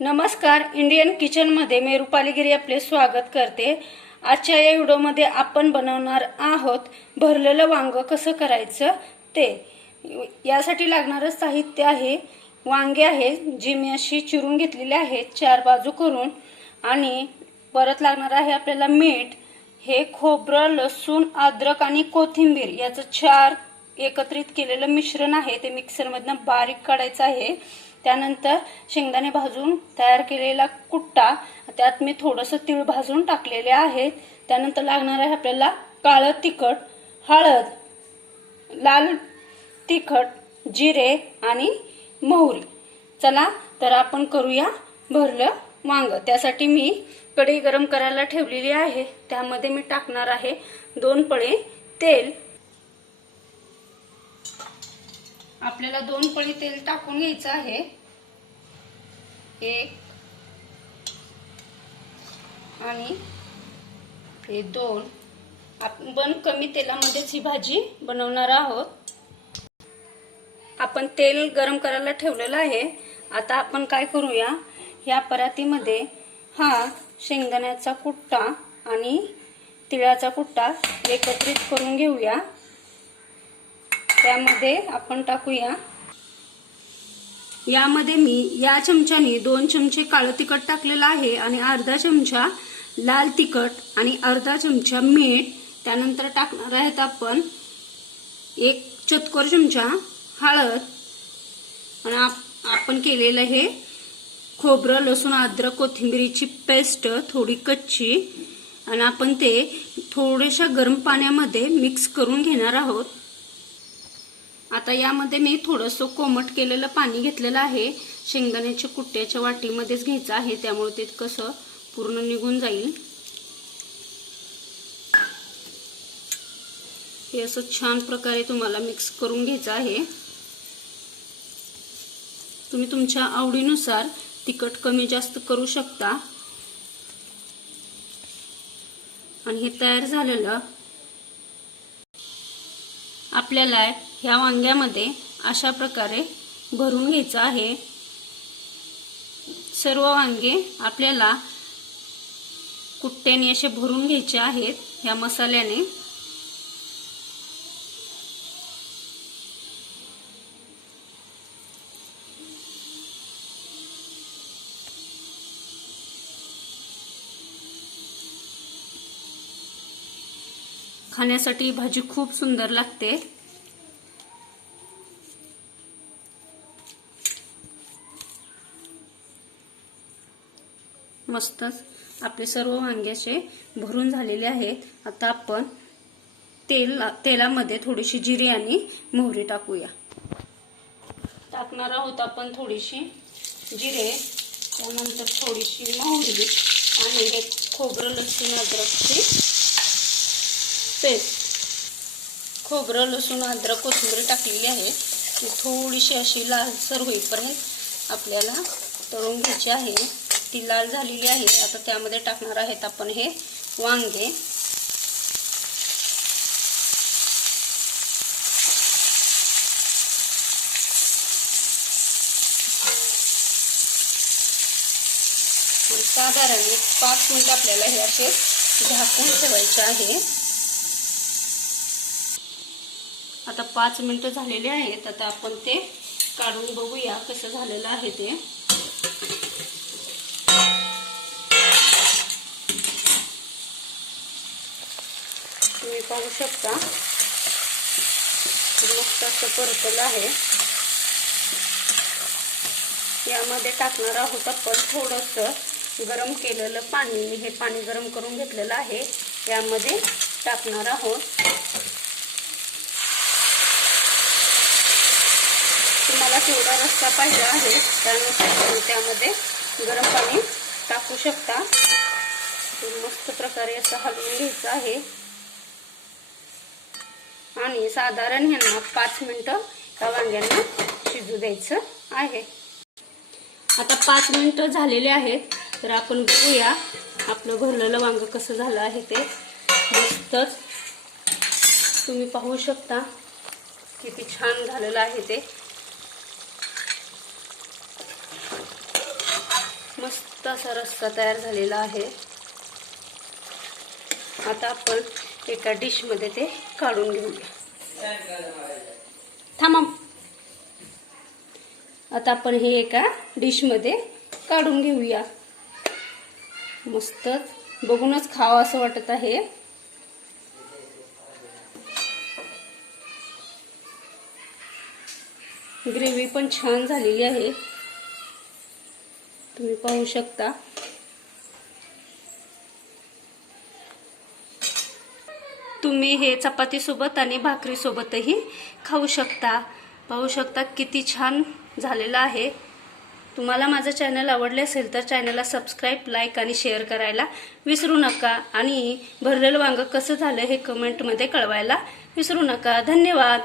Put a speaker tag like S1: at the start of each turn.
S1: नमस्कार इंडियन किचनमध्ये मी रुपाली गिरी आपले स्वागत करते. आजच्या या व्हिडिओमध्ये आपण बनवणार आहोत भरलेलं वांग कसं करायचं ते. यासाठी लागणारं साहित्य आहे वांगे आहे जी मी अशी चिरून घेतलेली आहेत चार बाजू करून. आणि परत लागणार आहे आपल्याला मीठ हे खोबरं लसूण अद्रक आणि कोथिंबीर याचं चार एकत्रित केलेलं मिश्रण आहे ते मिक्सरमधनं बारीक काढायचं आहे. त्यानंतर शेंगदाणे भाजून तयार केलेला कुट्टा त्यात मी थोडंसं तीळ भाजून टाकलेले आहे. त्यानंतर लागणार आहे आपल्याला काळं तिखट हळद लाल तिखट जिरे आणि मोहरी. चला तर आपण करूया भरलं वांग. त्यासाठी मी कढई गरम करायला ठेवलेली आहे. त्यामध्ये मी टाकणार आहे दोन पळे तेल. आपल्याला दोन पळी तेल टाकून घ्यायचं आहे. एक. आणि हे दोन. आपण कमी तेलामध्येच ही भाजी बनवणार आहोत. आपण तेल गरम करायला ठेवलेलं आहे. आता आपण काय करूया? या परातीमध्ये हा शेंगदाण्याचा कुट्टा आणि तिळाचा कुट्टा एकत्रित करून घेऊया. त्यामध्ये आपण टाकूया. यामध्ये मी या चमच्याने दोन चमचे काळं तिखट टाकलेलं आहे आणि अर्धा चमचा लाल तिखट आणि अर्धा चमचा मीठ. त्यानंतर टाकणार आहेत आपण एक चतकोर चमचा हळद. आणि आपण केलेलं हे खोबरं लसूण अद्रक कोथिंबिरीची पेस्ट थोडी कच्ची. आणि आपण ते थोड्याशा गरम पाण्यामध्ये मिक्स करून घेणार आहोत. आता यामध्ये मी थोडंसं कोमट केलेलं पाणी घेतलेलं आहे. शेंगदाण्याच्या कुट्ट्याच्या वाटीमध्येच घ्यायचं आहे. त्यामुळे ते कसं पूर्ण निघून जाईल. हे असं छान प्रकारे तुम्हाला मिक्स करून घ्यायचं आहे. तुम्ही तुमच्या आवडीनुसार तिखट कमी जास्त करू शकता. आणि हे तयार झालेलं आपल्याला ह्या वांग्यामध्ये अशा प्रकारे भरून घ्यायचं आहे. सर्व वांगे आपल्याला कुट्ट्याने असे भरून घ्यायचे आहेत. ह्या मसाल्याने. खाण्यासाठी भाजी खूप सुंदर लागते. मस्तच आपले सर्व वांगे असे भरून झालेले आहेत. आता आपण तेल तेलामध्ये थोडीशी जिरे आणि मोहरी टाकूया. टाकणार आहोत आपण थोडीशी जिरे त्यानंतर थोडीशी मोहरी आणि हे खोबरं लसूण अद्रकची पेस्ट. खोबरं लसूण अद्रक कोथिंबीर टाकलेली आहे. ती थोडीशी अशी लालसर होईपर्यंत आपल्याला तळून घ्यायची आहे. ती लाल झालेली आहे. आता त्यामध्ये टाकणार आहेत आपण हे वांगे. साधारण एक पाच मिनिट आपल्याला हे असे झाकून ठेवायचे आहे. आता पाच मिनिटं झालेले आहेत. आता आपण ते काढून बघूया कसं झालेलं आहे ते. पाहू शकता. मस्त असं परतलं आहे. यामध्ये टाकणार आहोत आपण थोडंसं गरम केलेलं पाणी. मी हे पाणी गरम करून घेतलेलं आहे. यामध्ये टाकणार आहोत. तुम्हाला तेवढा रस्ता पाहिजे आहे. त्यानुसार तुम्ही त्यामध्ये गरम पाणी टाकू शकता. मस्त प्रकारे असं हलवून घ्यायचं आहे. आणि साधारण ह्यांना पाच मिनटं त्या वांग्यांना शिजू द्यायचं आहे. आता पाच मिनिटं झालेले आहेत तर आपण बघूया आपलं भरलेलं वांग कसं झालं आहे ते. मस्तच. तुम्ही पाहू शकता किती छान झालेलं आहे ते. मस्त असा रस्सा तयार झालेला आहे. आता आपण एका डिशमध्ये ते काढून घेऊया. थांबा. आता आपण हे एका डिशमध्ये काढून घेऊया. मस्त बघूनच खावं असं वाटत आहे. ग्रेव्ही पण छान झालेली आहे. तुम्ही पाहू शकता. तुम्ही हे चपातीसोबत आणि भाकरीसोबतही खाऊ शकता. पाहू शकता किती छान झालेलं आहे. तुम्हाला माझं चॅनल आवडले असेल तर चॅनलला सबस्क्राईब लाईक आणि शेअर करायला विसरू नका. आणि भरलेलं वांगं कसं झालं हे कमेंटमध्ये कळवायला विसरू नका. धन्यवाद.